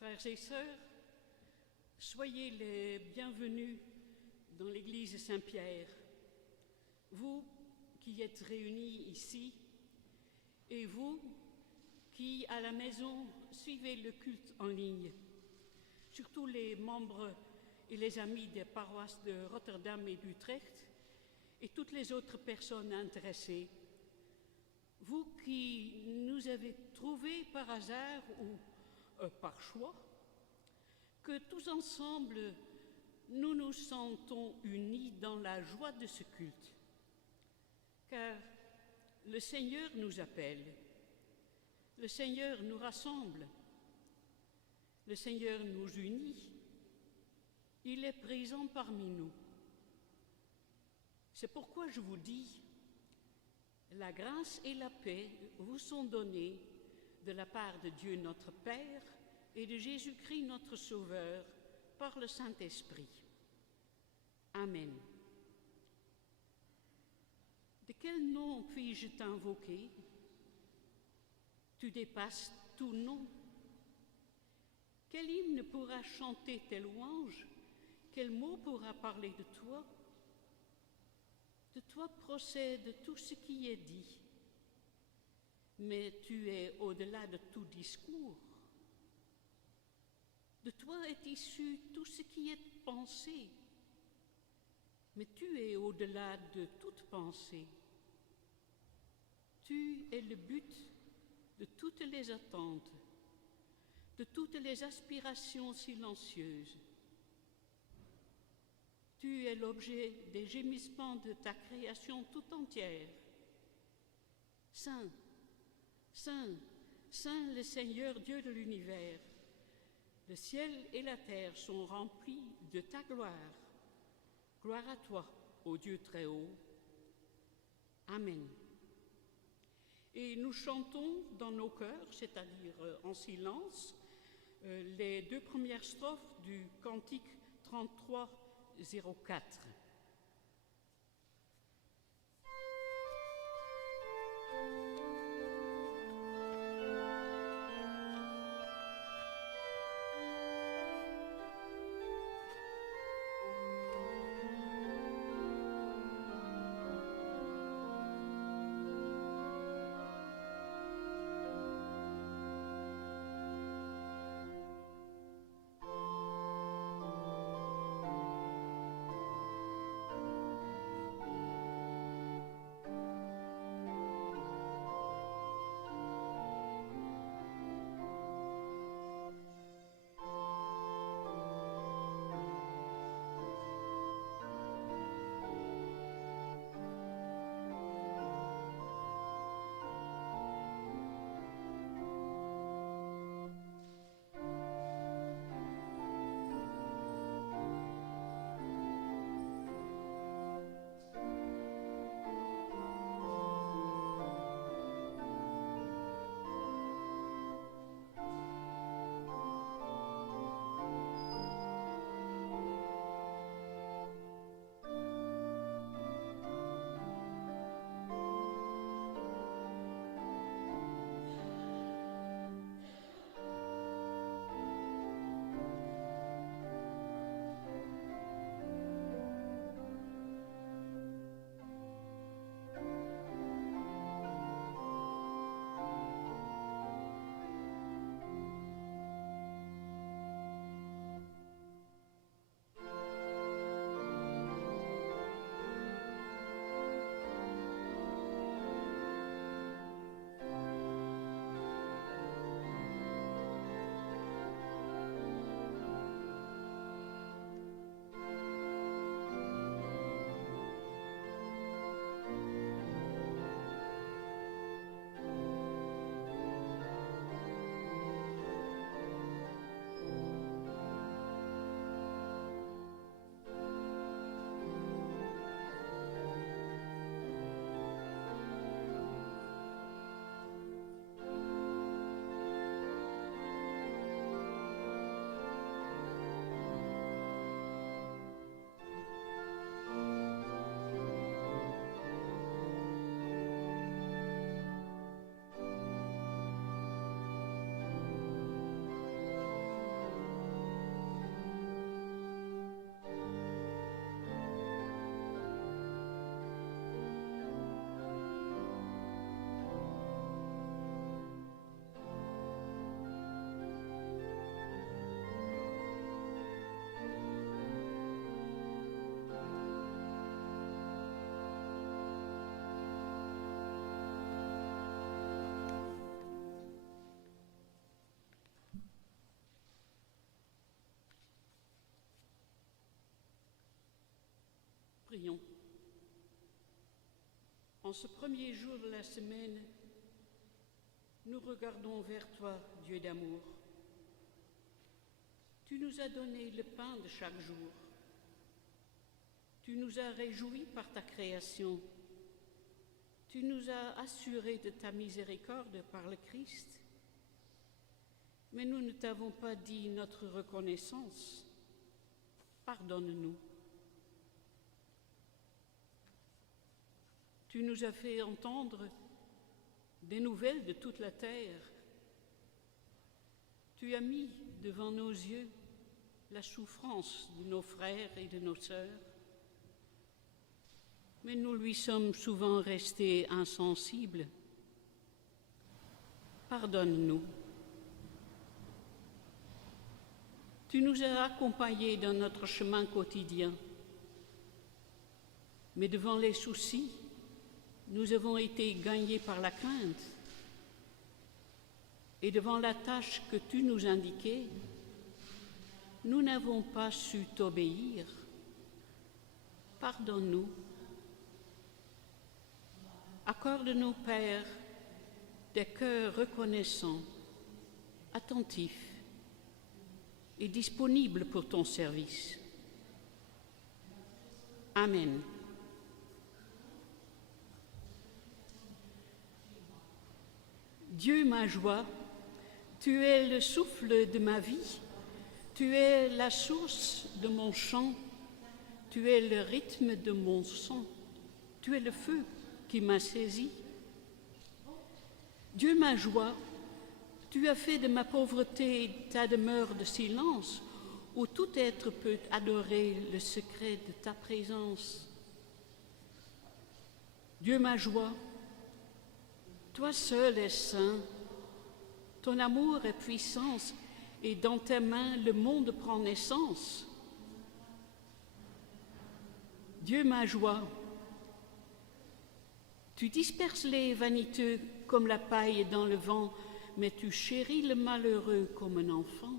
Frères et sœurs, soyez les bienvenus dans l'église Saint-Pierre, vous qui êtes réunis ici et vous qui, à la maison, suivez le culte en ligne, surtout les membres et les amis des paroisses de Rotterdam et d'Utrecht et toutes les autres personnes intéressées, vous qui nous avez trouvés par hasard ou par choix, que tous ensemble nous nous sentons unis dans la joie de ce culte, car le Seigneur nous appelle, le Seigneur nous rassemble, le Seigneur nous unit, il est présent parmi nous. C'est pourquoi je vous dis, la grâce et la paix vous sont données de la part de Dieu notre Père et de Jésus-Christ notre Sauveur par le Saint-Esprit. Amen. De quel nom puis-je t'invoquer? Tu dépasses tout nom. Quel hymne pourra chanter tes louanges? Quel mot pourra parler de toi? De toi procède tout ce qui est dit, mais tu es au-delà de tout discours. De toi est issu tout ce qui est pensé, mais tu es au-delà de toute pensée. Tu es le but de toutes les attentes, de toutes les aspirations silencieuses. Tu es l'objet des gémissements de ta création tout entière. Saint, Saint, Saint le Seigneur Dieu de l'univers, le ciel et la terre sont remplis de ta gloire. Gloire à toi, ô Dieu très haut. Amen. Et nous chantons dans nos cœurs, c'est-à-dire en silence, les deux premières strophes du cantique 3304. Prions. En ce premier jour de la semaine, nous regardons vers toi, Dieu d'amour. Tu nous as donné le pain de chaque jour. Tu nous as réjouis par ta création. Tu nous as assurés de ta miséricorde par le Christ. Mais nous ne t'avons pas dit notre reconnaissance. Pardonne-nous. Tu nous as fait entendre des nouvelles de toute la terre. Tu as mis devant nos yeux la souffrance de nos frères et de nos sœurs. Mais nous lui sommes souvent restés insensibles. Pardonne-nous. Tu nous as accompagnés dans notre chemin quotidien. Mais devant les soucis, nous avons été gagnés par la crainte. Et devant la tâche que tu nous indiquais, nous n'avons pas su t'obéir. Pardonne-nous. Accorde-nous, Père, des cœurs reconnaissants, attentifs et disponibles pour ton service. Amen. Dieu, ma joie, tu es le souffle de ma vie, tu es la source de mon chant, tu es le rythme de mon sang, tu es le feu qui m'a saisi. Dieu, ma joie, tu as fait de ma pauvreté ta demeure de silence, où tout être peut adorer le secret de ta présence. Dieu, ma joie, toi seul es saint, ton amour est puissance, et dans tes mains le monde prend naissance. Dieu, ma joie, tu disperses les vaniteux comme la paille dans le vent, mais tu chéris le malheureux comme un enfant.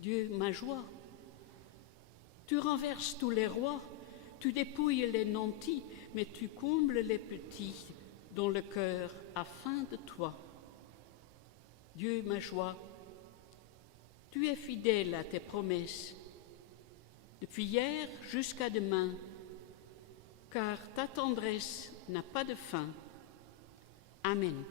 Dieu, ma joie, tu renverses tous les rois, tu dépouilles les nantis, mais tu combles les petits dont le cœur a faim de toi. Dieu, ma joie, tu es fidèle à tes promesses, depuis hier jusqu'à demain, car ta tendresse n'a pas de fin. Amen.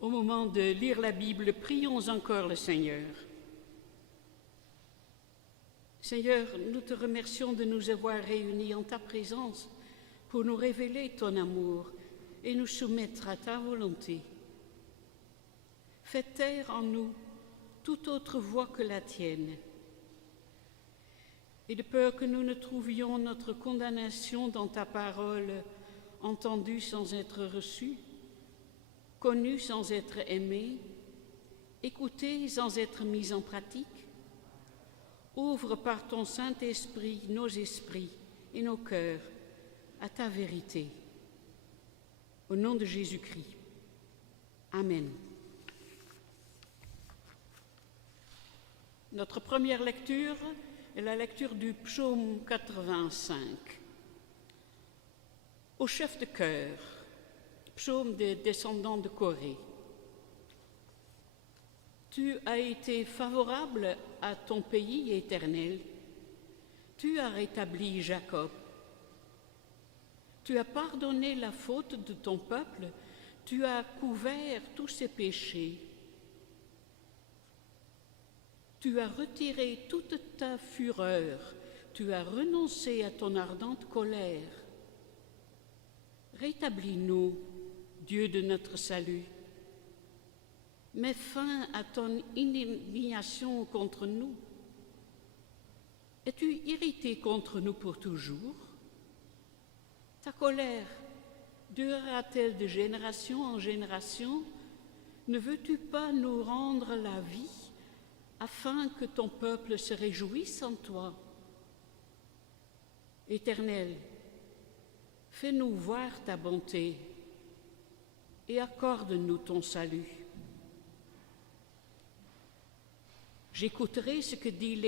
Au moment de lire la Bible, prions encore le Seigneur. Seigneur, nous te remercions de nous avoir réunis en ta présence pour nous révéler ton amour et nous soumettre à ta volonté. Fais taire en nous toute autre voix que la tienne. Et de peur que nous ne trouvions notre condamnation dans ta parole, entendue sans être reçue, connue sans être aimée, écoutée sans être mise en pratique, ouvre par ton Saint-Esprit nos esprits et nos cœurs à ta vérité. Au nom de Jésus-Christ. Amen. Notre première lecture est la lecture du psaume 85. Au chef de chœur, psaume des descendants de Corée. Tu as été favorable à ton pays éternel. Tu as rétabli Jacob, Tu as pardonné la faute de ton peuple, tu as couvert tous ses péchés. Tu as retiré toute ta fureur, tu as renoncé à ton ardente colère. Rétablis-nous, Dieu de notre salut. Mets fin à ton indignation contre nous. Es-tu irrité contre nous pour toujours? Ta colère durera-t-elle de génération en génération? Ne veux-tu pas nous rendre la vie, afin que ton peuple se réjouisse en toi? Éternel, fais-nous voir ta bonté et accorde-nous ton salut. J'écouterai ce que dit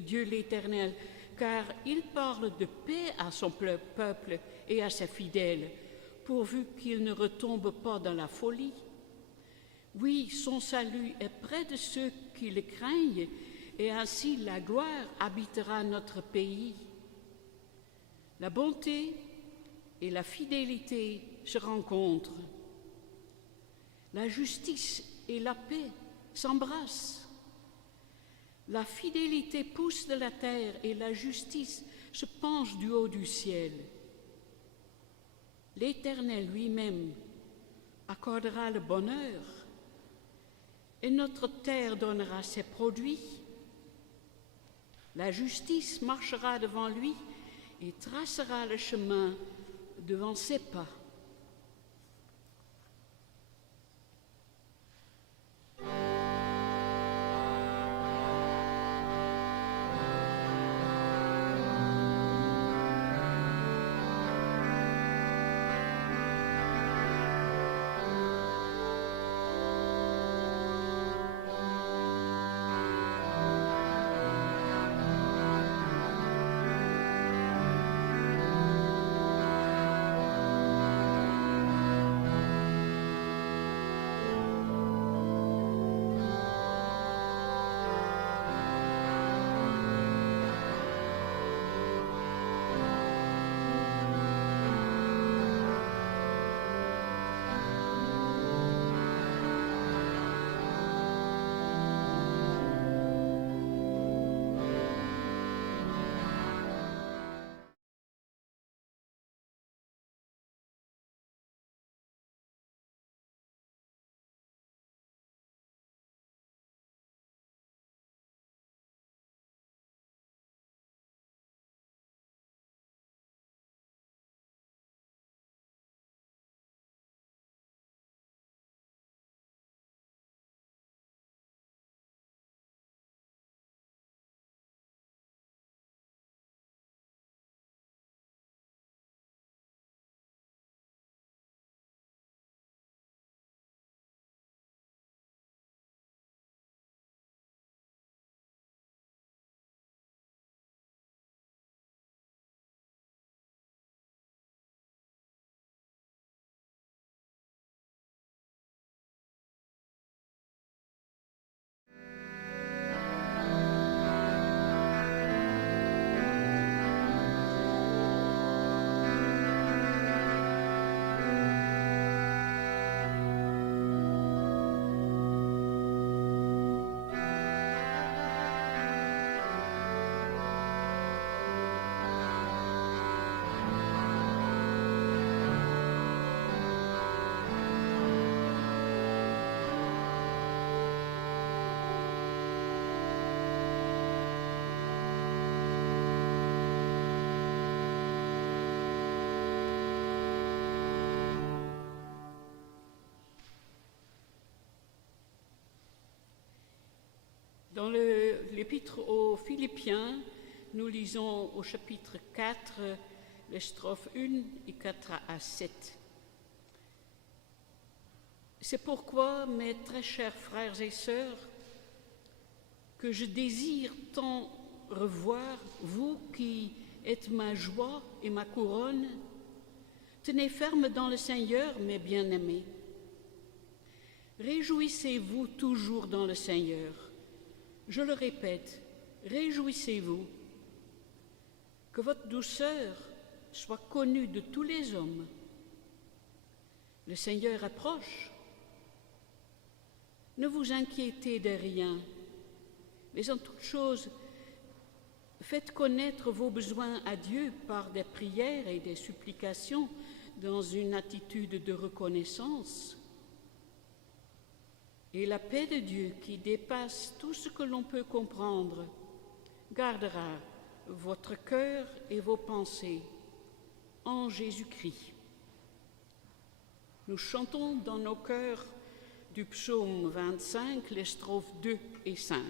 Dieu l'Éternel, car il parle de paix à son peuple et à ses fidèles, pourvu qu'ils ne retombent pas dans la folie. Oui, son salut est près de ceux qui le craignent, et ainsi la gloire habitera notre pays. La bonté et la fidélité se rencontrent. La justice et la paix s'embrassent. La fidélité pousse de la terre et la justice se penche du haut du ciel. L'Éternel lui-même accordera le bonheur et notre terre donnera ses produits. La justice marchera devant lui et tracera le chemin devant ses pas. Dans l'épître aux Philippiens, nous lisons au chapitre 4, les strophes 1 et 4 à 7. C'est pourquoi, mes très chers frères et sœurs, que je désire tant revoir, vous qui êtes ma joie et ma couronne. Tenez ferme dans le Seigneur, mes bien-aimés. Réjouissez-vous toujours dans le Seigneur. Je le répète, réjouissez-vous. Que votre douceur soit connu de tous les hommes. Le Seigneur approche. Ne vous inquiétez de rien, mais en toute chose, faites connaître vos besoins à Dieu par des prières et des supplications dans une attitude de reconnaissance. Et la paix de Dieu, qui dépasse tout ce que l'on peut comprendre, gardera votre cœur et vos pensées en Jésus-Christ. Nous chantons dans nos cœurs du psaume 25 les strophes 2 et 5.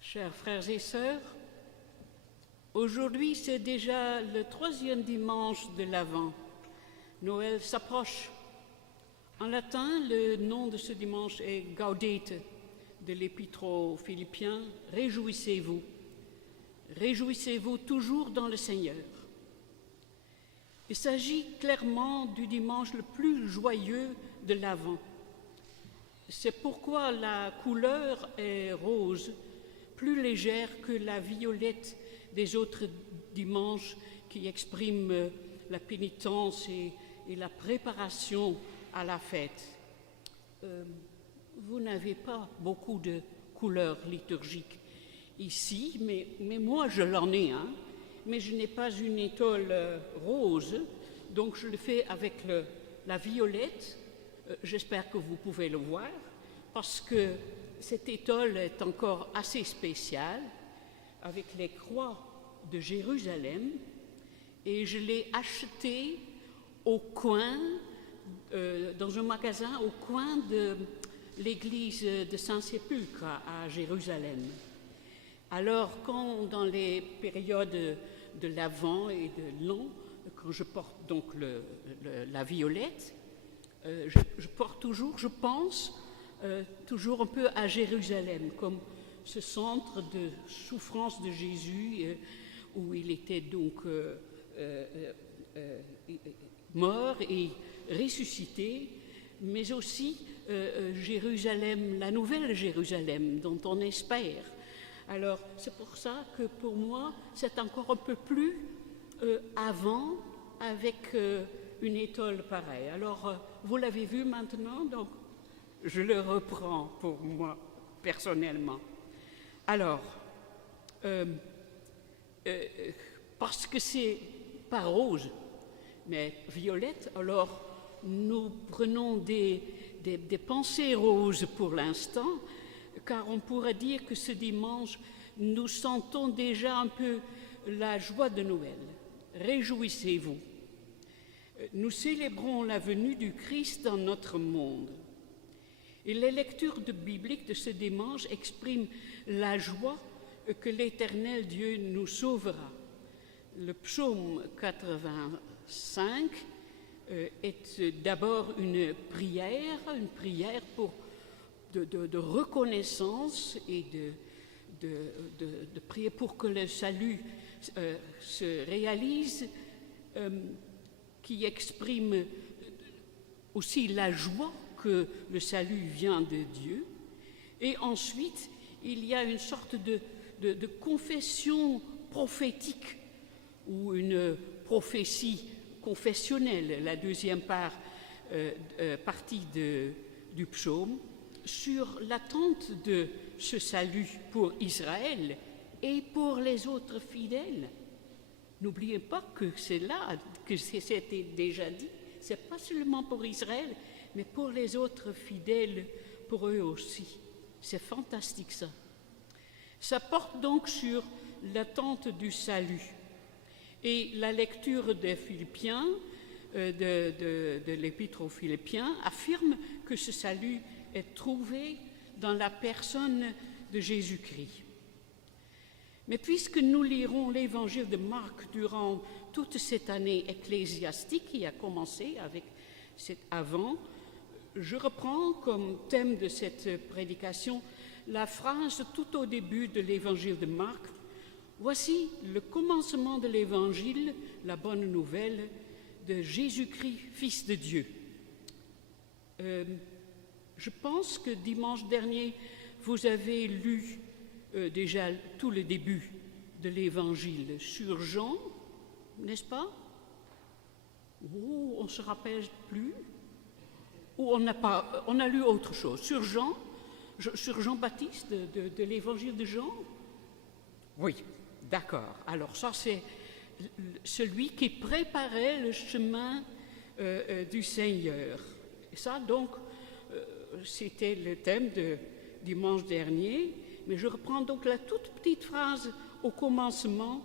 Chers frères et sœurs, aujourd'hui c'est déjà le 3e dimanche de l'Avent. Noël s'approche. En latin, le nom de ce dimanche est Gaudete, de l'Épître aux Philippiens, réjouissez-vous. Réjouissez-vous toujours dans le Seigneur. Il s'agit clairement du dimanche le plus joyeux de l'Avent. C'est pourquoi la couleur est rose, plus légère que la violette des autres dimanches qui expriment la pénitence et la préparation à la fête. Vous n'avez pas beaucoup de couleurs liturgiques ici, mais moi je l'en ai un, mais je n'ai pas une étole rose, donc je le fais avec la violette. J'espère que vous pouvez le voir, parce que cette étole est encore assez spéciale, avec les croix de Jérusalem, et je l'ai achetée au coin, dans un magasin au coin de l'église de Saint-Sépulcre à Jérusalem. Alors, quand dans les périodes de l'Avent et de l'An, quand je porte donc la violette, je porte toujours, je pense, toujours un peu à Jérusalem, comme ce centre de souffrance de Jésus, où il était donc mort et ressuscité, mais aussi Jérusalem, la nouvelle Jérusalem dont on espère. Alors c'est pour ça que pour moi c'est encore un peu plus avant avec une étole pareille. Alors vous l'avez vu maintenant, donc je le reprends pour moi personnellement. Alors, parce que c'est pas rose, mais violette, alors nous prenons des pensées roses pour l'instant, car on pourrait dire que ce dimanche, nous sentons déjà un peu la joie de Noël. Réjouissez-vous. Nous célébrons la venue du Christ dans notre monde. Et les lectures bibliques de ce dimanche expriment la joie que l'Éternel Dieu nous sauvera. Le psaume 85 est d'abord une prière de reconnaissance et de prier pour que le salut se réalise, qui exprime aussi la joie que le salut vient de Dieu. Et ensuite, il y a une sorte de confession prophétique ou une prophétie confessionnelle, la deuxième partie du psaume, sur l'attente de ce salut pour Israël et pour les autres fidèles. N'oubliez pas que c'est là, que c'était déjà dit, c'est pas seulement pour Israël, mais pour les autres fidèles, pour eux aussi. C'est fantastique ça. Ça porte donc sur l'attente du salut. Et la lecture des Philippiens, de l'Épître aux Philippiens, affirme que ce salut est trouvé dans la personne de Jésus-Christ. Mais puisque nous lirons l'évangile de Marc durant toute cette année ecclésiastique qui a commencé avec cet avant, je reprends comme thème de cette prédication la phrase tout au début de l'évangile de Marc. Voici le commencement de l'évangile, la bonne nouvelle de Jésus-Christ, Fils de Dieu. Je pense que dimanche dernier, vous avez lu déjà tout le début de l'évangile sur Jean, n'est-ce pas? Ou on ne se rappelle plus? Ou on a lu autre chose? Sur Jean-Baptiste, de l'évangile de Jean? Oui, d'accord. Alors ça, c'est celui qui préparait le chemin du Seigneur. Et ça, donc, c'était le thème de dimanche dernier. Mais je reprends donc la toute petite phrase au commencement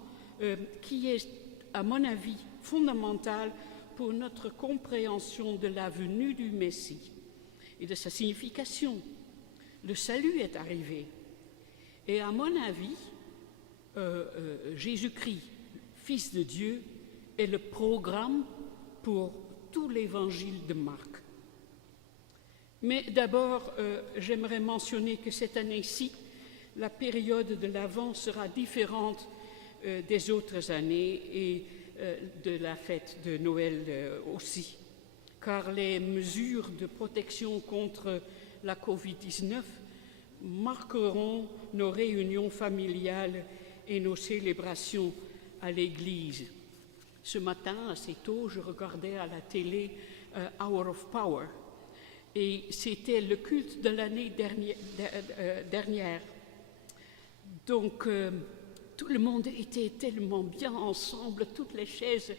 qui est, à mon avis, fondamentale pour notre compréhension de la venue du Messie et de sa signification. Le salut est arrivé. Et à mon avis, Jésus-Christ, Fils de Dieu, est le programme pour tout l'évangile de Marc. Mais d'abord, j'aimerais mentionner que cette année-ci, la période de l'Avent sera différente des autres années et de la fête de Noël aussi, car les mesures de protection contre la Covid-19 marqueront nos réunions familiales et nos célébrations à l'Église. Ce matin, assez tôt, je regardais à la télé Hour of Power et c'était le culte de l'année dernière. Donc, tout le monde était tellement bien ensemble, toutes les chaises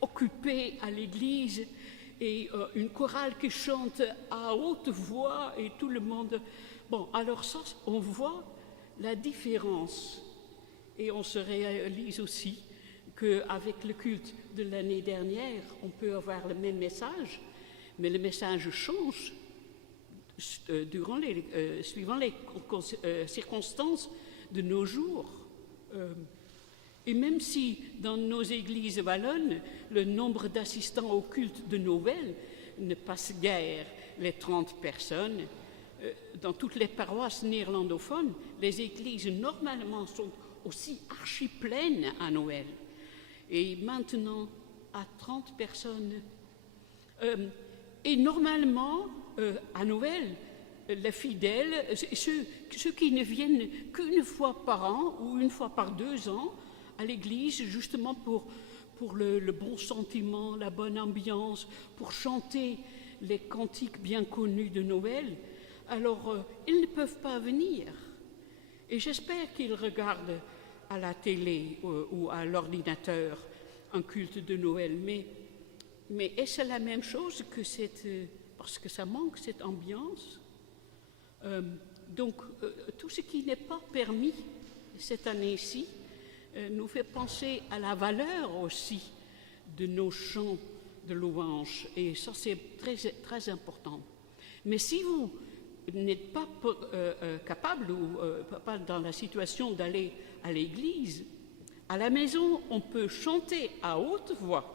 occupées à l'église et une chorale qui chante à haute voix et tout le monde... Bon, alors ça, on voit la différence et on se réalise aussi qu'avec le culte de l'année dernière, on peut avoir le même message, mais le message change suivant les circonstances de nos jours. Et même si dans nos églises wallonnes, le nombre d'assistants au culte de Noël ne passe guère les 30 personnes, dans toutes les paroisses néerlandophones, les églises normalement sont aussi archi-pleines à Noël. Et maintenant, à 30 personnes. Et normalement, à Noël, les fidèles, ceux qui ne viennent qu'une fois par an ou une fois par 2 ans à l'église, justement pour le bon sentiment, la bonne ambiance, pour chanter les cantiques bien connus de Noël, alors ils ne peuvent pas venir. Et j'espère qu'ils regardent à la télé ou à l'ordinateur un culte de Noël. Mais est-ce la même chose que parce que ça manque cette ambiance? Donc, tout ce qui n'est pas permis cette année-ci nous fait penser à la valeur aussi de nos chants de louange. Et ça, c'est très, très important. Mais si vous n'êtes pas capable ou pas dans la situation d'aller à l'église, à la maison, on peut chanter à haute voix.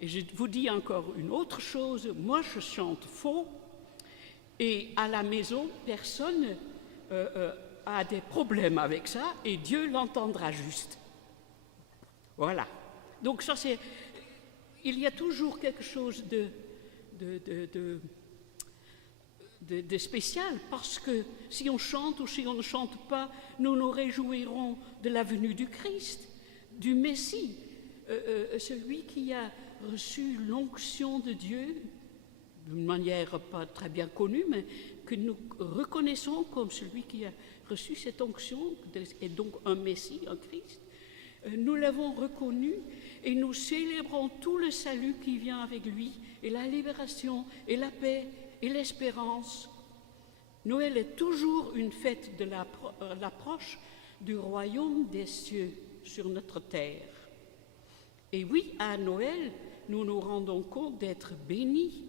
Et je vous dis encore une autre chose, moi je chante faux, et à la maison, personne a des problèmes avec ça, et Dieu l'entendra juste. Voilà. Donc ça c'est... Il y a toujours quelque chose de spécial, parce que si on chante ou si on ne chante pas, nous nous réjouirons de la venue du Christ, du Messie, celui qui a reçu l'onction de Dieu, d'une manière pas très bien connue, mais que nous reconnaissons comme celui qui a reçu cette onction, et donc un Messie, un Christ. Nous l'avons reconnu et nous célébrons tout le salut qui vient avec lui, et la libération, et la paix, et l'espérance. Noël est toujours une fête de l'approche du royaume des cieux sur notre terre. Et oui, à Noël, nous nous rendons compte d'être bénis,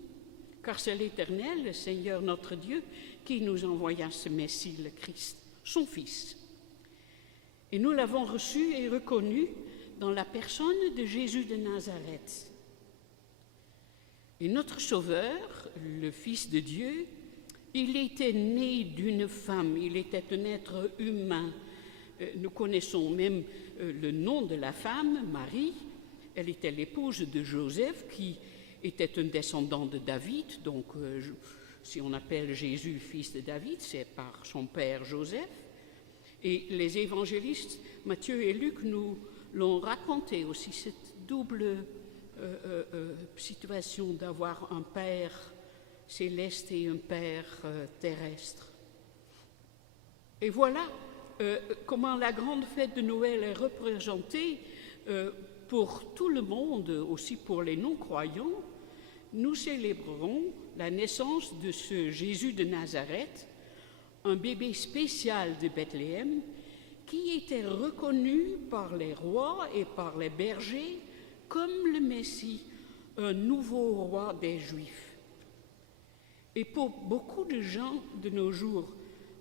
car c'est l'Éternel, le Seigneur notre Dieu, qui nous envoya ce Messie, le Christ, son Fils. Et nous l'avons reçu et reconnu dans la personne de Jésus de Nazareth. Et notre Sauveur, le Fils de Dieu, il était né d'une femme, il était un être humain. Nous connaissons même le nom de la femme, Marie. Elle était l'épouse de Joseph, qui était un descendant de David. Donc, si on appelle Jésus fils de David, c'est par son père Joseph. Et les évangélistes, Matthieu et Luc, nous l'ont raconté aussi, cette double situation d'avoir un père céleste et un père terrestre. Et voilà comment la grande fête de Noël est représentée pour tout le monde, aussi pour les non-croyants. Nous célébrerons la naissance de ce Jésus de Nazareth, un bébé spécial de Bethléem, qui était reconnu par les rois et par les bergers comme le Messie, un nouveau roi des Juifs. Et pour beaucoup de gens de nos jours,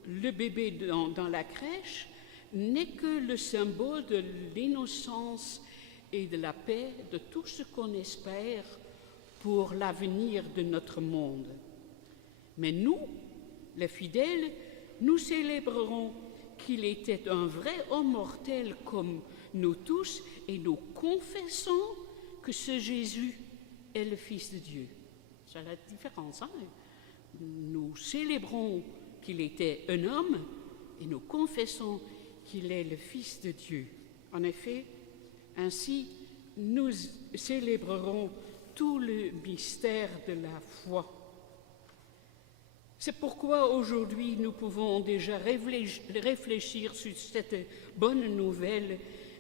le bébé dans la crèche n'est que le symbole de l'innocence et de la paix, de tout ce qu'on espère pour l'avenir de notre monde. Mais nous, les fidèles, nous célébrerons qu'il était un vrai homme mortel comme nous tous, et nous confessons que ce Jésus est le Fils de Dieu. C'est la différence, hein? Nous célébrons qu'il était un homme, et nous confessons qu'il est le Fils de Dieu. En effet, ainsi, nous célébrerons tout le mystère de la foi. C'est pourquoi aujourd'hui nous pouvons déjà réfléchir sur cette bonne nouvelle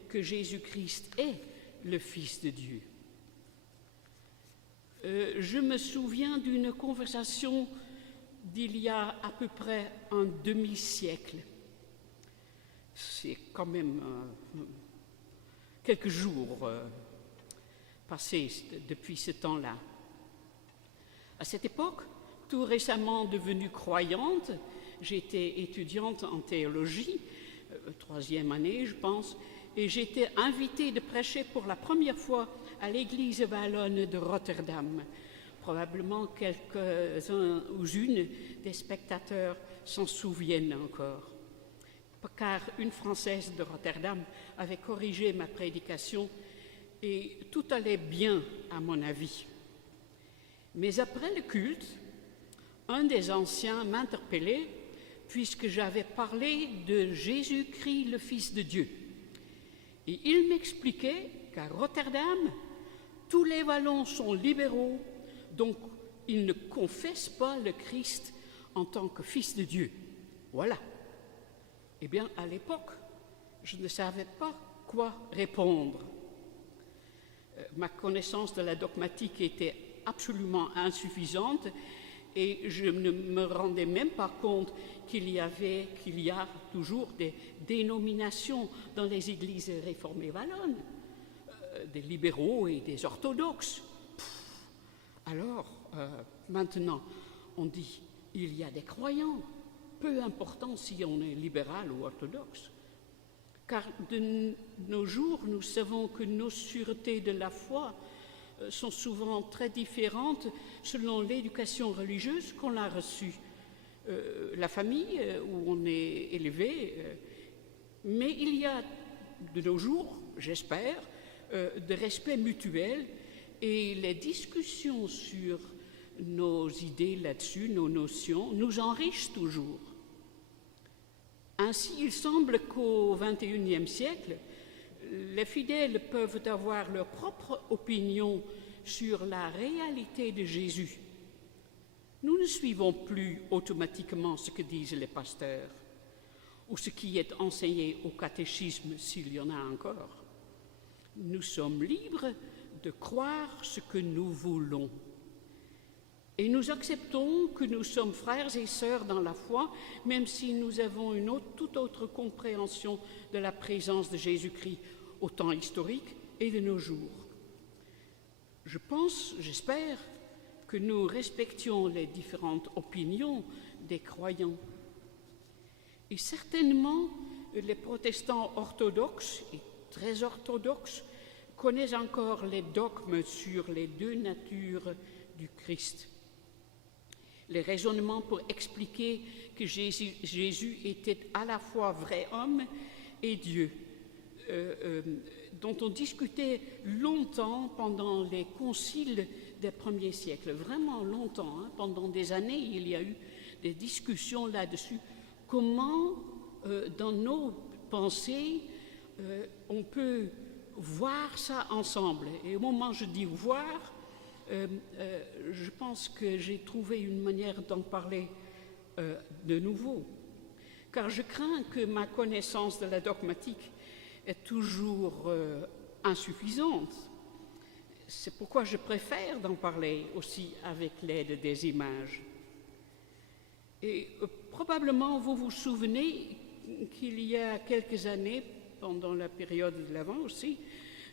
que Jésus-Christ est le Fils de Dieu. Je me souviens d'une conversation d'il y a à peu près un demi-siècle. C'est quand même quelques jours passés depuis ce temps-là. À cette époque, tout récemment devenue croyante, j'étais étudiante en théologie, 3e année je pense, et j'étais invitée de prêcher pour la première fois à l'église wallonne de Rotterdam. Probablement quelques-uns ou une des spectateurs s'en souviennent encore, car une Française de Rotterdam avait corrigé ma prédication et tout allait bien à mon avis. Mais après le culte, un des anciens m'interpellait puisque j'avais parlé de Jésus-Christ, le Fils de Dieu. Et il m'expliquait qu'à Rotterdam, tous les Wallons sont libéraux, donc ils ne confessent pas le Christ en tant que Fils de Dieu. Voilà. Eh bien, à l'époque, je ne savais pas quoi répondre. Ma connaissance de la dogmatique était absolument insuffisante et je ne me rendais même pas compte qu'il y a toujours des dénominations dans les églises réformées wallonnes, des libéraux et des orthodoxes. Alors, maintenant, on dit il y a des croyants, peu important si on est libéral ou orthodoxe. Car de nos jours, nous savons que nos sûretés de la foi sont souvent très différentes selon l'éducation religieuse qu'on a reçue, la famille où on est élevé. Mais il y a de nos jours, j'espère, de respect mutuel et les discussions sur nos idées là-dessus, nos notions, nous enrichissent toujours. Ainsi, il semble qu'au XXIe siècle, les fidèles peuvent avoir leur propre opinion sur la réalité de Jésus. Nous ne suivons plus automatiquement ce que disent les pasteurs ou ce qui est enseigné au catéchisme, s'il y en a encore. Nous sommes libres de croire ce que nous voulons. Et nous acceptons que nous sommes frères et sœurs dans la foi, même si nous avons une toute autre compréhension de la présence de Jésus-Christ au temps historique et de nos jours. Je pense, j'espère, que nous respections les différentes opinions des croyants. Et certainement, les protestants orthodoxes et très orthodoxes connaissent encore les dogmes sur les deux natures du Christ. Les raisonnements pour expliquer que Jésus était à la fois vrai homme et Dieu, dont on discutait longtemps pendant les conciles des premiers siècles, vraiment longtemps, hein, pendant des années, il y a eu des discussions là-dessus. Comment, dans nos pensées, on peut voir ça ensemble. Et au moment où je dis voir, je pense que j'ai trouvé une manière d'en parler de nouveau. Car je crains que ma connaissance de la dogmatique est toujours insuffisante. C'est pourquoi je préfère d'en parler aussi avec l'aide des images. Et probablement vous vous souvenez qu'il y a quelques années, pendant la période de l'Avent aussi,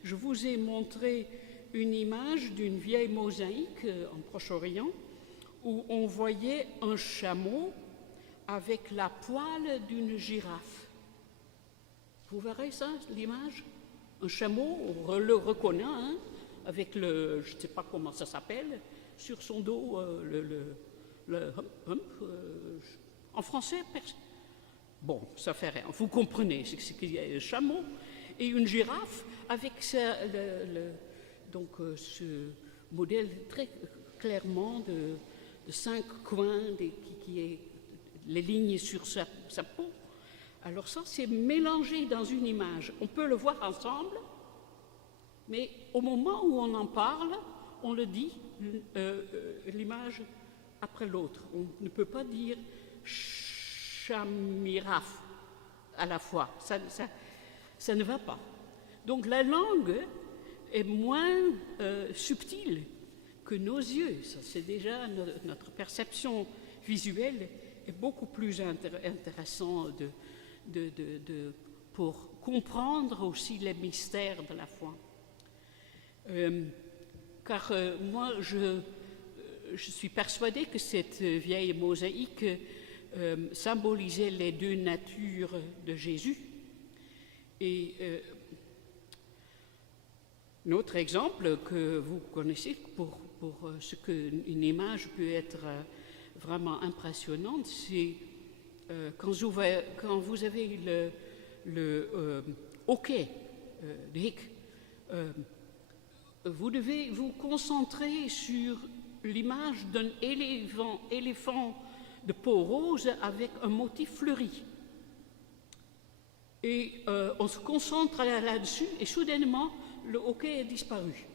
je vous ai montré une image d'une vieille mosaïque en Proche-Orient où on voyait un chameau avec la poile d'une girafe. Vous verrez ça, l'image? Un chameau, on le reconnaît, hein, avec le, je ne sais pas comment ça s'appelle, sur son dos, le hump, en français, bon, ça fait rien, vous comprenez, c'est qu'il y a un chameau et une girafe avec donc ce modèle très clairement de 5 coins qui est les lignes sur sa peau. Alors ça, c'est mélangé dans une image. On peut le voir ensemble, mais au moment où on en parle, on le dit, l'image après l'autre. On ne peut pas dire chamirafe à la fois. Ça ne va pas. Donc la langue est moins subtile que nos yeux. Ça, c'est déjà notre perception visuelle est beaucoup plus intéressant pour comprendre aussi les mystères de la foi. Car moi, je suis persuadée que cette vieille mosaïque symbolisait les deux natures de Jésus. Et un autre exemple que vous connaissez pour ce qu'une image peut être vraiment impressionnante, c'est quand vous avez le hoquet, le hic, vous devez vous concentrer sur l'image d'un éléphant de peau rose avec un motif fleuri. Et on se concentre là-dessus et soudainement, le hoquet est disparu.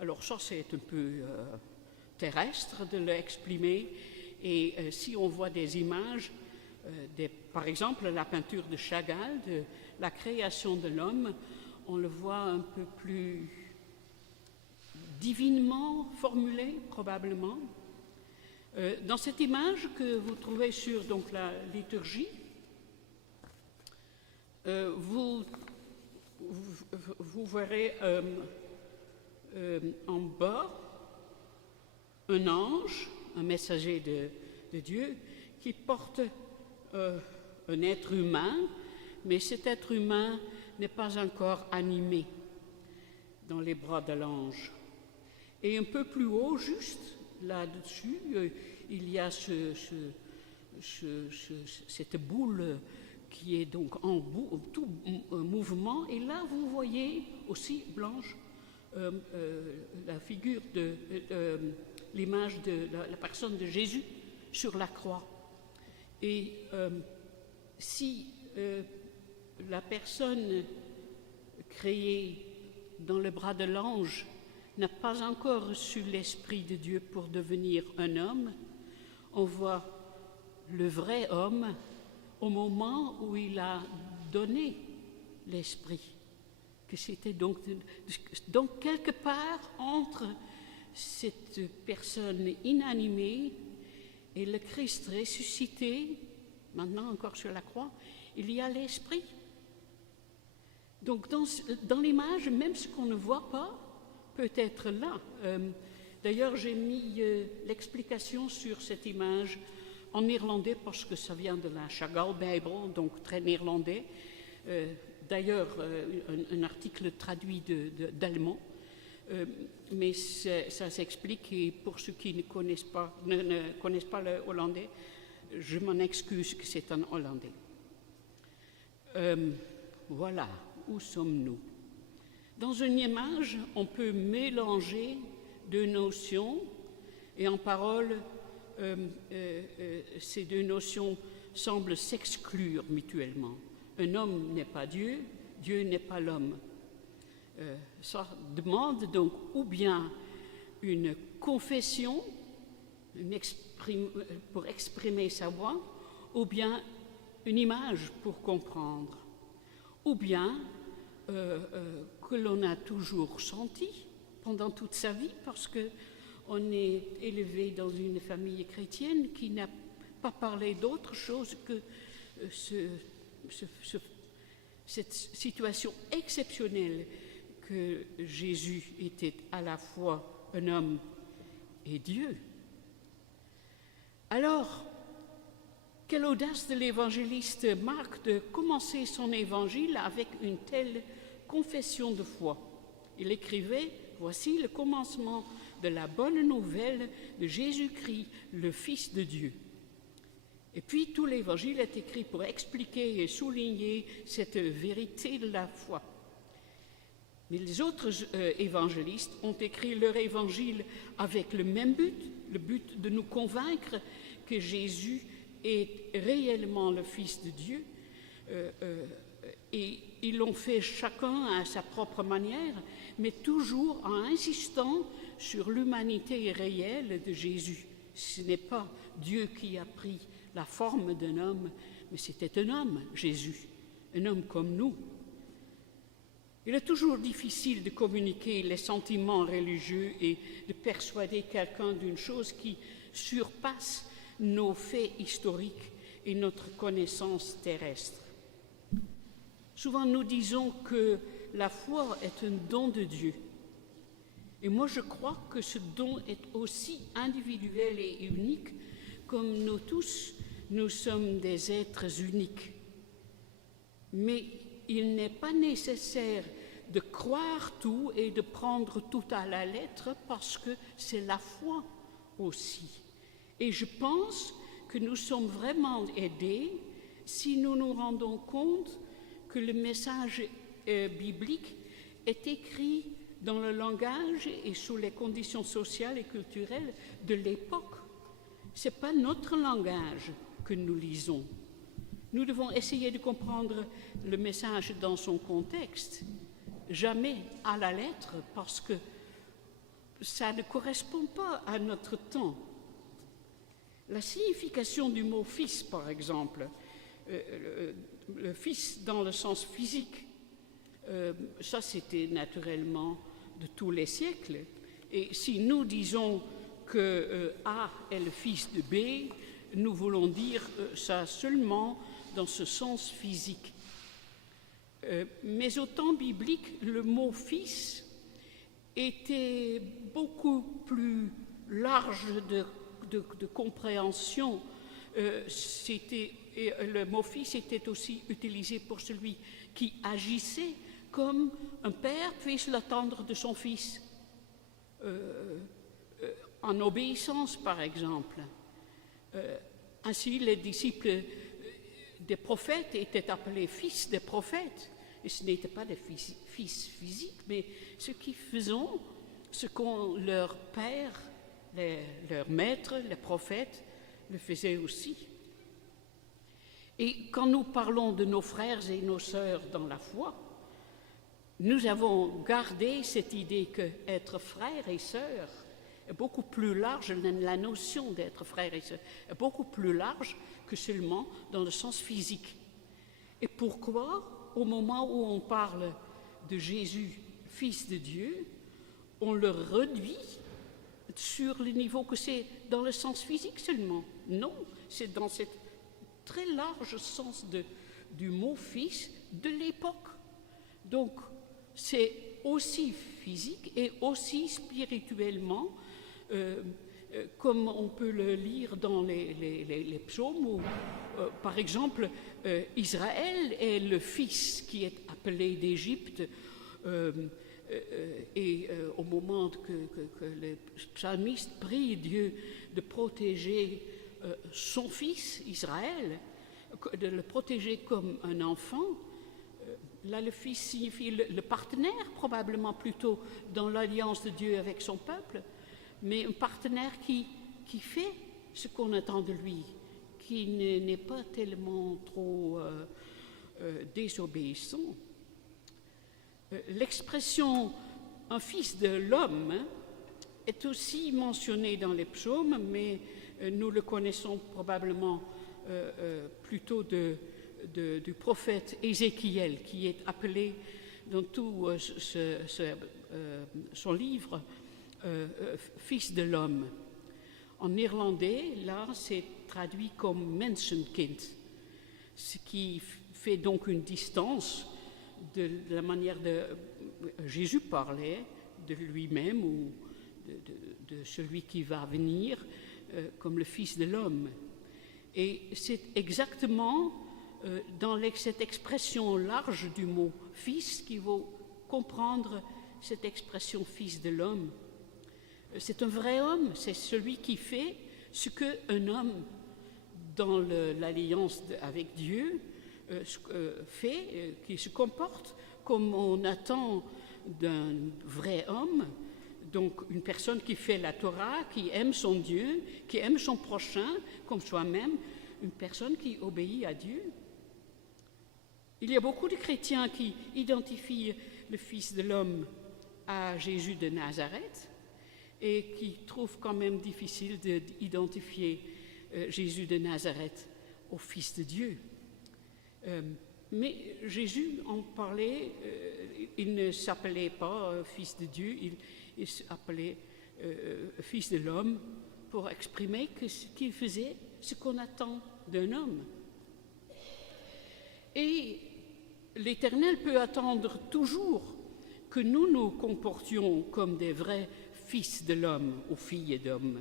Alors ça, c'est un peu terrestre de l'exprimer. Et si on voit des images, par exemple la peinture de Chagall, de la création de l'homme, on le voit un peu plus divinement formulé, probablement. Dans cette image que vous trouvez sur donc, la liturgie, vous verrez en bas un ange, un messager de Dieu, qui porte un être humain, mais cet être humain n'est pas encore animé dans les bras de l'ange. Et un peu plus haut, juste là-dessus, il y a cette boule qui est donc en tout mouvement. Et là, vous voyez aussi, Blanche, la figure de l'image de la personne de Jésus sur la croix. Et si la personne créée dans le bras de l'ange n'a pas encore reçu l'Esprit de Dieu pour devenir un homme, on voit le vrai homme au moment où il a donné l'Esprit. Que c'était donc quelque part entre cette personne inanimée et le Christ ressuscité, maintenant encore sur la croix, il y a l'Esprit. Donc dans l'image, même ce qu'on ne voit pas peut être là. D'ailleurs, j'ai mis l'explication sur cette image en néerlandais parce que ça vient de la Chagall Bible, donc très néerlandais. D'ailleurs, un article traduit d'allemand. Mais ça s'explique, et pour ceux qui ne connaissent pas le hollandais, je m'en excuse que c'est en hollandais. Voilà, où sommes-nous? Dans une image, on peut mélanger deux notions, et en parole, ces deux notions semblent s'exclure mutuellement. Un homme n'est pas Dieu, Dieu n'est pas l'homme. Ça demande donc ou bien une confession pour exprimer sa voix, ou bien une image pour comprendre, ou bien que l'on a toujours senti pendant toute sa vie, parce qu'on est élevé dans une famille chrétienne qui n'a pas parlé d'autre chose que cette situation exceptionnelle que Jésus était à la fois un homme et Dieu. Alors, quelle audace de l'évangéliste Marc de commencer son évangile avec une telle confession de foi. Il écrivait « Voici le commencement de la bonne nouvelle de Jésus-Christ, le Fils de Dieu ». Et puis tout l'évangile est écrit pour expliquer et souligner cette vérité de la foi. Mais les autres évangélistes ont écrit leur évangile avec le même but, le but de nous convaincre que Jésus est réellement le Fils de Dieu. Et ils l'ont fait chacun à sa propre manière, mais toujours en insistant sur l'humanité réelle de Jésus. Ce n'est pas Dieu qui a pris la forme d'un homme, mais c'était un homme, Jésus, un homme comme nous. Il est toujours difficile de communiquer les sentiments religieux et de persuader quelqu'un d'une chose qui surpasse nos faits historiques et notre connaissance terrestre. Souvent nous disons que la foi est un don de Dieu. Et moi je crois que ce don est aussi individuel et unique, comme nous tous, nous sommes des êtres uniques. Mais il n'est pas nécessaire de croire tout et de prendre tout à la lettre, parce que c'est la foi aussi. Et je pense que nous sommes vraiment aidés si nous nous rendons compte que le message biblique est écrit dans le langage et sous les conditions sociales et culturelles de l'époque. Ce n'est pas notre langage que nous lisons. Nous devons essayer de comprendre le message dans son contexte, jamais à la lettre, parce que ça ne correspond pas à notre temps. La signification du mot « fils », par exemple, le fils dans le sens physique, ça c'était naturellement de tous les siècles. Et si nous disons que A est le fils de B, nous voulons dire ça seulement dans ce sens physique. Mais au temps biblique, le mot « fils » était beaucoup plus large de compréhension. Le mot « fils » était aussi utilisé pour celui qui agissait comme un père puisse l'attendre de son fils, en obéissance par exemple. Ainsi, les disciples des prophètes étaient appelés fils des prophètes. Et ce n'étaient pas des fils physiques, mais ceux qui faisaient ce qu'ont leur père, leurs maîtres, les prophètes, le faisaient aussi. Et quand nous parlons de nos frères et nos sœurs dans la foi, nous avons gardé cette idée qu'être frère et sœur est beaucoup plus large, la notion d'être frère et sœur est beaucoup plus large que seulement dans le sens physique. Et pourquoi, au moment où on parle de Jésus, Fils de Dieu, on le réduit sur le niveau que c'est dans le sens physique seulement? Non, c'est dans ce très large sens du mot « fils » de l'époque. Donc, c'est aussi physique et aussi spirituellement, comme on peut le lire dans les psaumes, où, par exemple, Israël est le fils qui est appelé d'Égypte, et au moment que le psalmiste prie Dieu de protéger son fils, Israël, de le protéger comme un enfant, là le fils signifie le partenaire, probablement plutôt dans l'alliance de Dieu avec son peuple, mais un partenaire qui fait ce qu'on attend de lui, qui n'est pas tellement trop désobéissant. L'expression « un fils de l'homme » est aussi mentionnée dans les psaumes, mais nous le connaissons probablement plutôt du prophète Ézéchiel, qui est appelé dans tout son livre Fils de l'homme. En irlandais, là, c'est traduit comme mensenkind, ce qui fait donc une distance de la manière de Jésus parlait de lui-même ou de celui qui va venir comme le Fils de l'homme. Et c'est exactement dans cette expression large du mot « fils » qu'il faut comprendre cette expression « fils de l'homme ». C'est un vrai homme, c'est celui qui fait ce qu'un homme dans l'alliance avec Dieu fait, qui se comporte comme on attend d'un vrai homme, donc une personne qui fait la Torah, qui aime son Dieu, qui aime son prochain comme soi-même, une personne qui obéit à Dieu. Il y a beaucoup de chrétiens qui identifient le Fils de l'homme à Jésus de Nazareth et qui trouvent quand même difficile d'identifier Jésus de Nazareth au Fils de Dieu. Mais Jésus en parlait, il ne s'appelait pas Fils de Dieu, il s'appelait Fils de l'homme pour exprimer qu'il faisait ce qu'on attend d'un homme. Et l'Éternel peut attendre toujours que nous nous comportions comme des vrais fils de l'homme ou filles d'homme.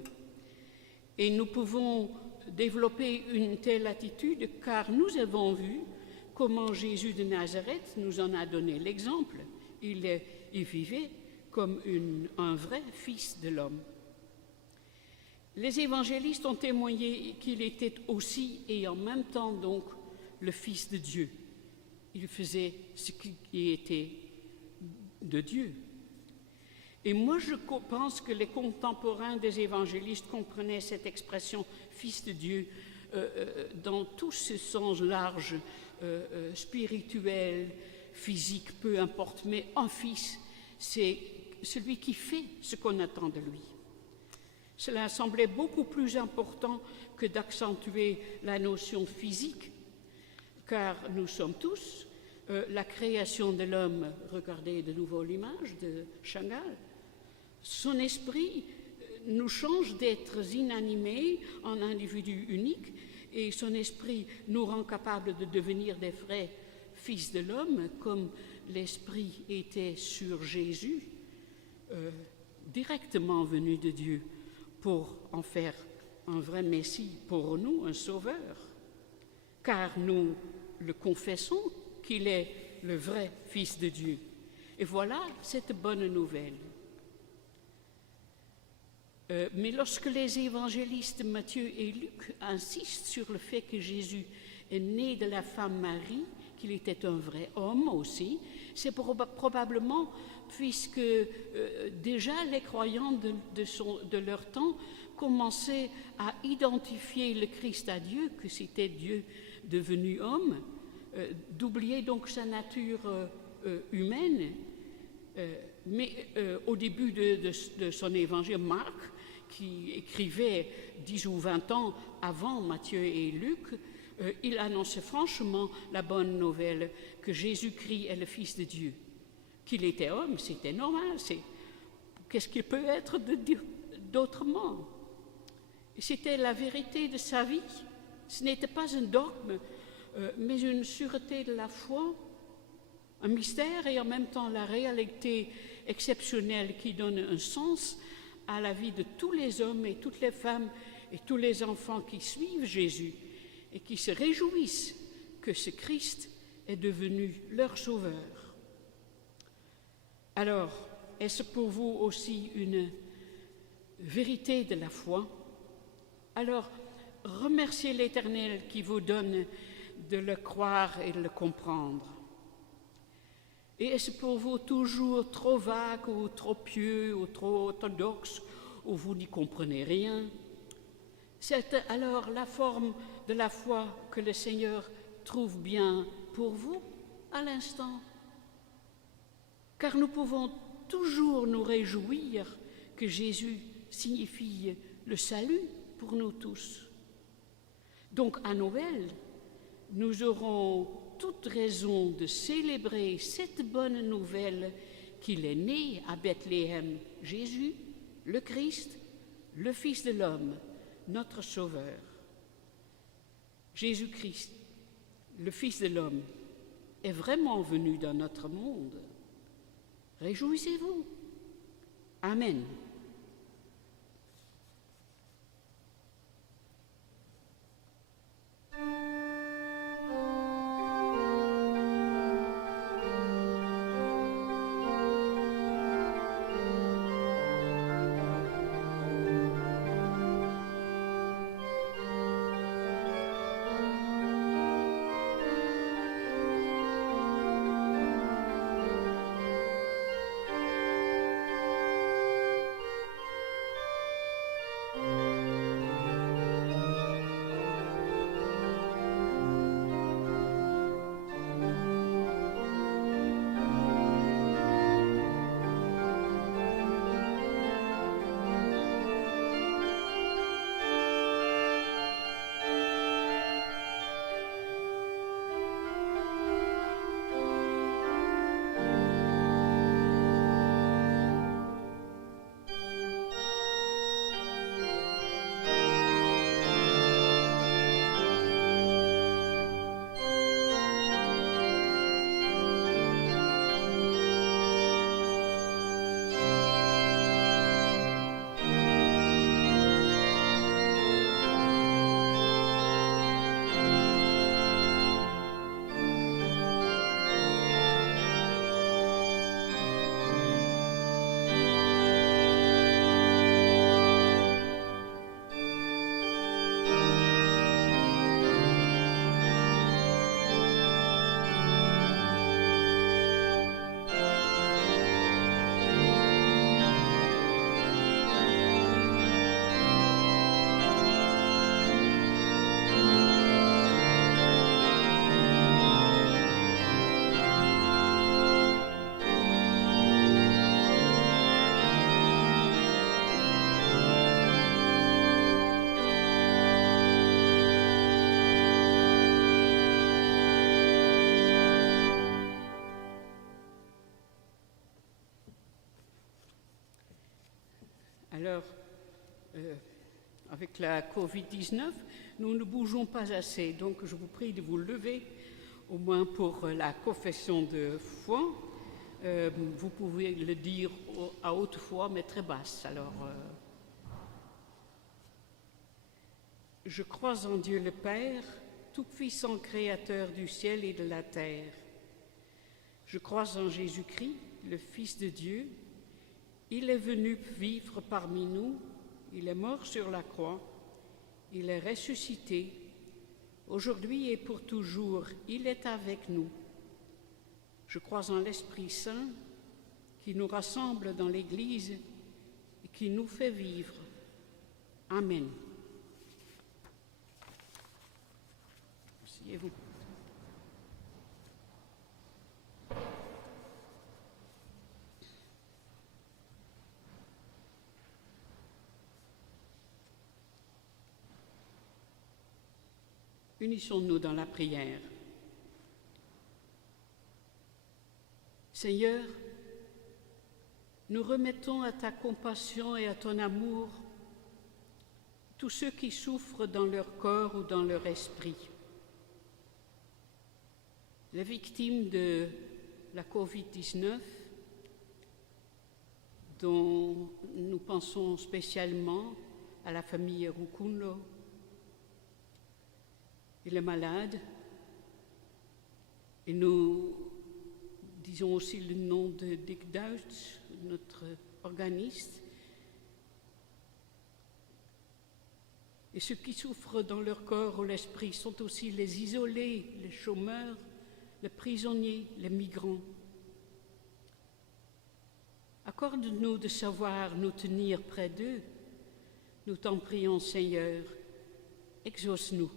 Et nous pouvons développer une telle attitude car nous avons vu comment Jésus de Nazareth nous en a donné l'exemple. Il vivait comme un vrai fils de l'homme. Les évangélistes ont témoigné qu'il était aussi et en même temps donc le Fils de Dieu. Il faisait ce qui était de Dieu. Et moi, je pense que les contemporains des évangélistes comprenaient cette expression « Fils de Dieu » dans tout ce sens large, spirituel, physique, peu importe, mais un fils, c'est celui qui fait ce qu'on attend de lui. Cela semblait beaucoup plus important que d'accentuer la notion physique, car nous sommes tous la création de l'homme. Regardez de nouveau l'image de Chagall. Son esprit nous change d'êtres inanimés en individus uniques, et son esprit nous rend capables de devenir des vrais fils de l'homme, comme l'esprit était sur Jésus, directement venu de Dieu, pour en faire un vrai Messie pour nous, un sauveur. Car nous le confessons qu'il est le vrai Fils de Dieu. Et voilà cette bonne nouvelle. Mais lorsque les évangélistes Matthieu et Luc insistent sur le fait que Jésus est né de la femme Marie, qu'il était un vrai homme aussi, c'est probablement puisque déjà les croyants de leur temps commençaient à identifier le Christ à Dieu, que c'était Dieu devenu homme, d'oublier donc sa nature humaine. Mais au début de son évangile, Marc, qui écrivait 10 ou 20 ans avant Matthieu et Luc, il annonçait franchement la bonne nouvelle que Jésus-Christ est le Fils de Dieu. Qu'il était homme, c'était normal. Qu'est-ce qu'il peut être d'autrement? C'était la vérité de sa vie. Ce n'était pas un dogme, mais une sûreté de la foi, un mystère et en même temps la réalité exceptionnelle qui donne un sens à la vie de tous les hommes et toutes les femmes et tous les enfants qui suivent Jésus et qui se réjouissent que ce Christ est devenu leur sauveur. Alors, est-ce pour vous aussi une vérité de la foi? Alors, remerciez l'Éternel qui vous donne de le croire et de le comprendre. Et est-ce pour vous toujours trop vague ou trop pieux ou trop orthodoxe ou vous n'y comprenez rien? C'est alors la forme de la foi que le Seigneur trouve bien pour vous à l'instant. Car nous pouvons toujours nous réjouir que Jésus signifie le salut pour nous tous. Donc à Noël, nous aurons toute raison de célébrer cette bonne nouvelle qu'il est né à Bethléem, Jésus, le Christ, le Fils de l'homme, notre Sauveur. Jésus-Christ, le Fils de l'homme, est vraiment venu dans notre monde. Réjouissez-vous. Amen. Alors, avec la Covid-19, nous ne bougeons pas assez, donc je vous prie de vous lever, au moins pour la confession de foi. Vous pouvez le dire à haute voix, mais très basse. Alors, je crois en Dieu le Père, tout-puissant créateur du ciel et de la terre. Je crois en Jésus-Christ, le Fils de Dieu. Il est venu vivre parmi nous, il est mort sur la croix, il est ressuscité. Aujourd'hui et pour toujours, il est avec nous. Je crois en l'Esprit Saint qui nous rassemble dans l'Église et qui nous fait vivre. Amen. Asseyez-vous. Unissons-nous dans la prière. Seigneur, nous remettons à ta compassion et à ton amour tous ceux qui souffrent dans leur corps ou dans leur esprit. Les victimes de la Covid-19, dont nous pensons spécialement à la famille Rukundo, et les malades, et nous disons aussi le nom de Dick Deutsch, notre organiste, et ceux qui souffrent dans leur corps ou l'esprit sont aussi les isolés, les chômeurs, les prisonniers, les migrants. Accorde-nous de savoir nous tenir près d'eux. Nous t'en prions, Seigneur, exauce-nous.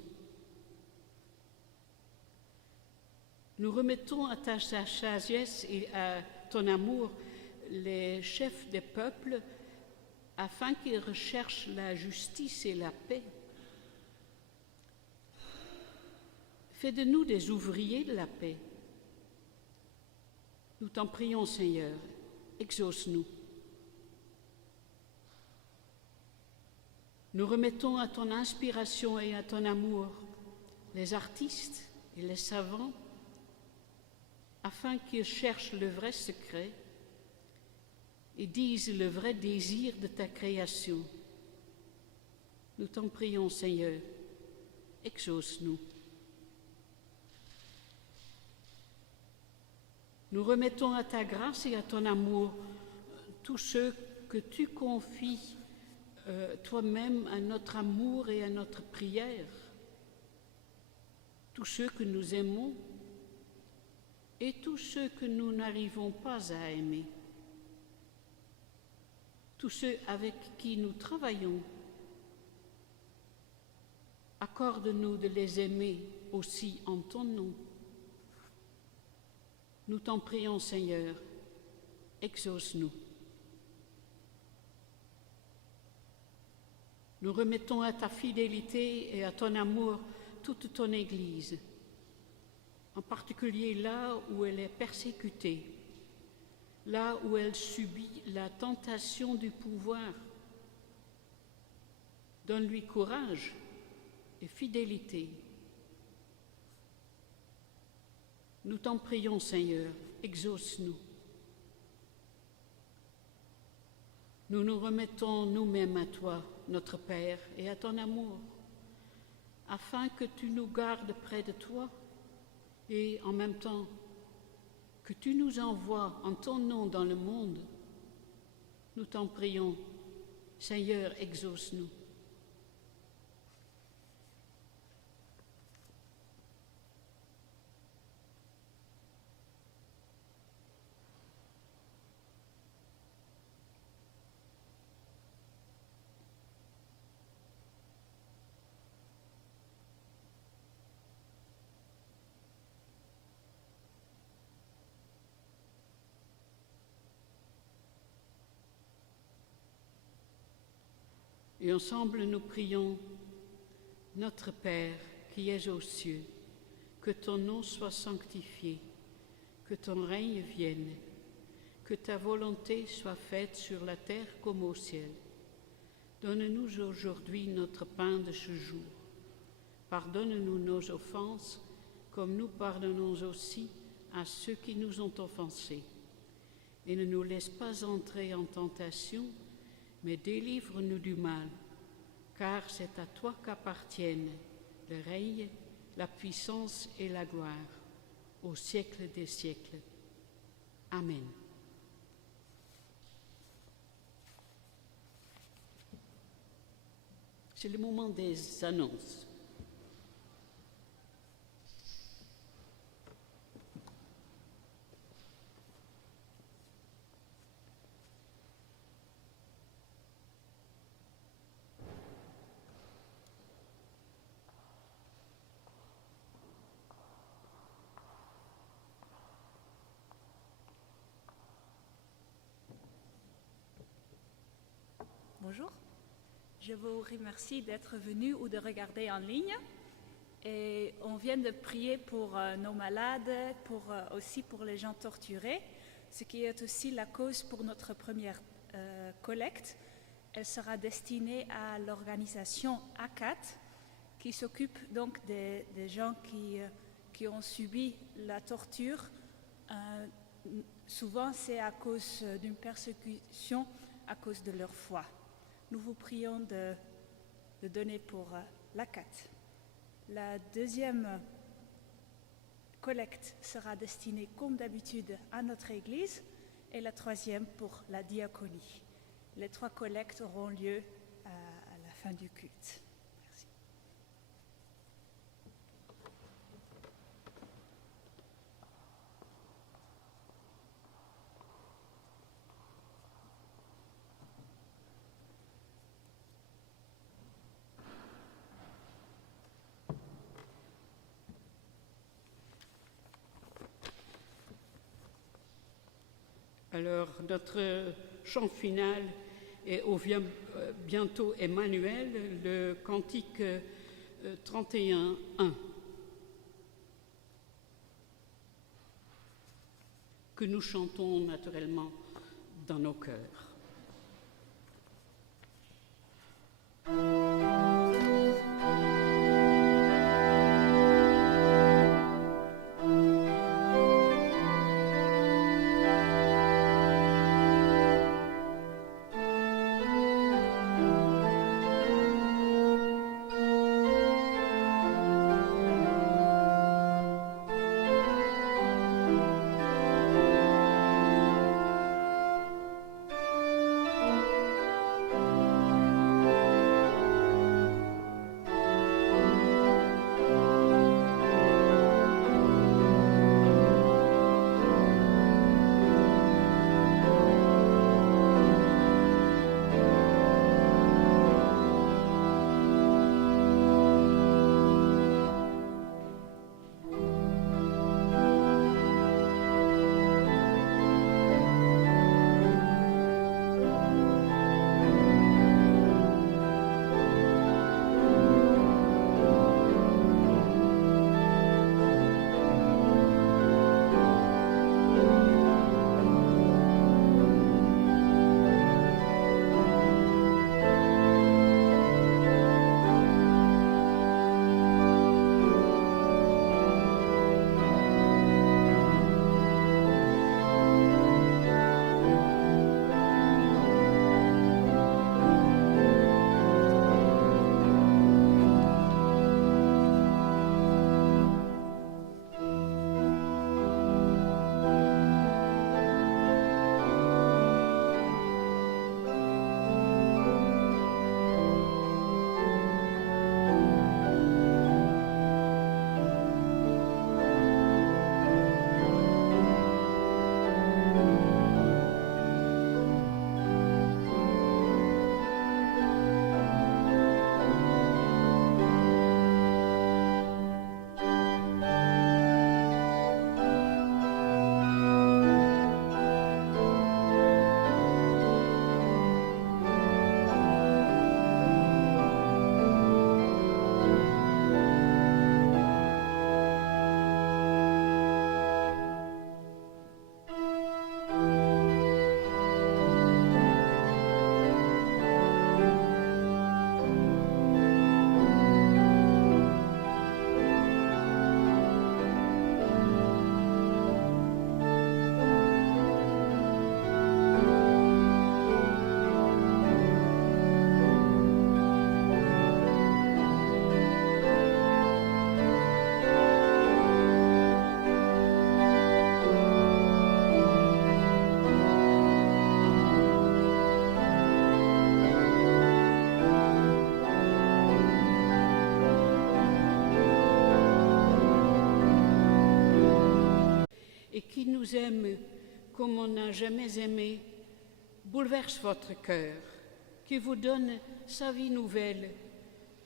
Nous remettons à ta sagesse et à ton amour les chefs des peuples afin qu'ils recherchent la justice et la paix. Fais de nous des ouvriers de la paix. Nous t'en prions, Seigneur, exauce-nous. Nous remettons à ton inspiration et à ton amour les artistes et les savants, afin qu'ils cherchent le vrai secret et disent le vrai désir de ta création. Nous t'en prions, Seigneur, exauce-nous. Nous remettons à ta grâce et à ton amour tous ceux que tu confies toi-même à notre amour et à notre prière, tous ceux que nous aimons et tous ceux que nous n'arrivons pas à aimer, tous ceux avec qui nous travaillons. Accorde-nous de les aimer aussi en ton nom. Nous t'en prions, Seigneur, exauce-nous. Nous remettons à ta fidélité et à ton amour toute ton Église, en particulier là où elle est persécutée, là où elle subit la tentation du pouvoir. Donne-lui courage et fidélité. Nous t'en prions, Seigneur, exauce-nous. Nous nous remettons nous-mêmes à toi, notre Père, et à ton amour, afin que tu nous gardes près de toi et en même temps que tu nous envoies en ton nom dans le monde. Nous t'en prions, Seigneur, exauce-nous. Et ensemble nous prions, notre Père qui es aux cieux, que ton nom soit sanctifié, que ton règne vienne, que ta volonté soit faite sur la terre comme au ciel. Donne-nous aujourd'hui notre pain de ce jour. Pardonne-nous nos offenses, comme nous pardonnons aussi à ceux qui nous ont offensés. Et ne nous laisse pas entrer en tentation, mais délivre-nous du mal, car c'est à toi qu'appartiennent le règne, la puissance et la gloire, au siècle des siècles. Amen. C'est le moment des annonces. Bonjour, je vous remercie d'être venu ou de regarder en ligne. Et on vient de prier pour nos malades, aussi pour les gens torturés, ce qui est aussi la cause pour notre première collecte. Elle sera destinée à l'organisation ACAT, qui s'occupe donc des gens qui ont subi la torture. Souvent, c'est à cause d'une persécution, à cause de leur foi. Nous vous prions de donner pour l'ACAT. La deuxième collecte sera destinée, comme d'habitude, à notre Église et la troisième pour la diaconie. Les trois collectes auront lieu à la fin du culte. Merci. Alors, notre chant final est bientôt Emmanuel, le cantique 31:1, que nous chantons naturellement dans nos cœurs. nous aime comme on n'a jamais aimé, bouleverse votre cœur, qui vous donne sa vie nouvelle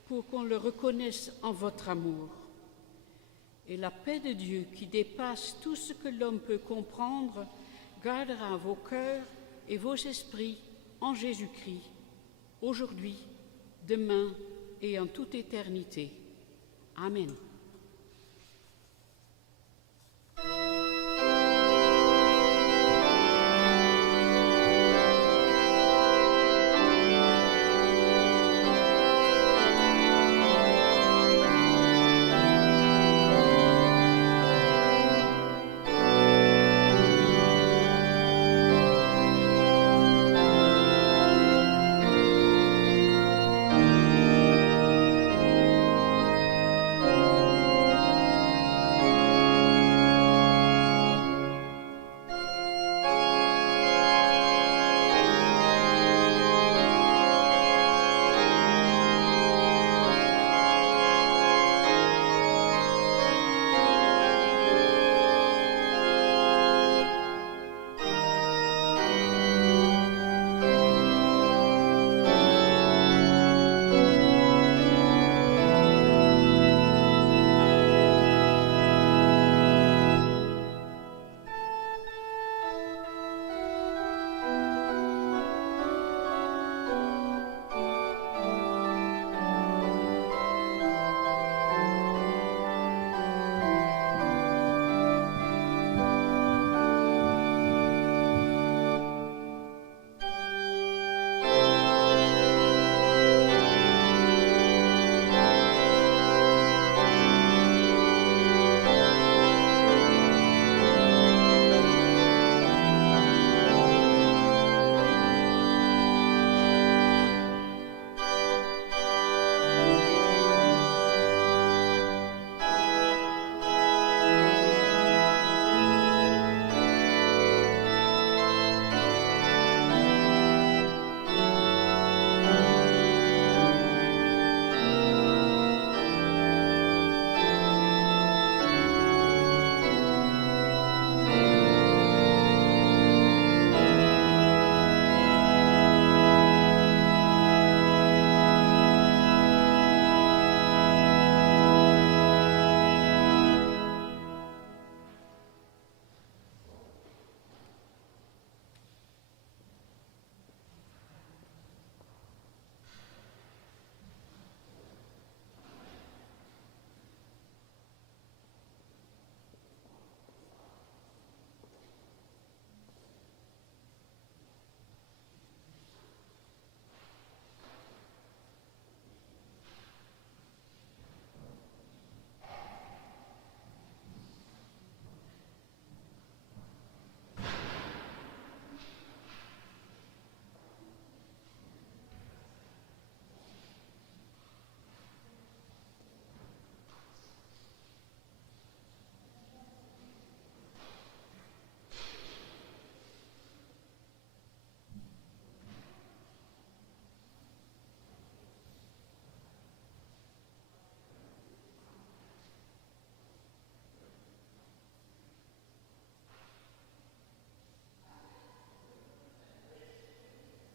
pour qu'on le reconnaisse en votre amour. Et la paix de Dieu, qui dépasse tout ce que l'homme peut comprendre, gardera vos cœurs et vos esprits en Jésus-Christ, aujourd'hui, demain et en toute éternité. Amen.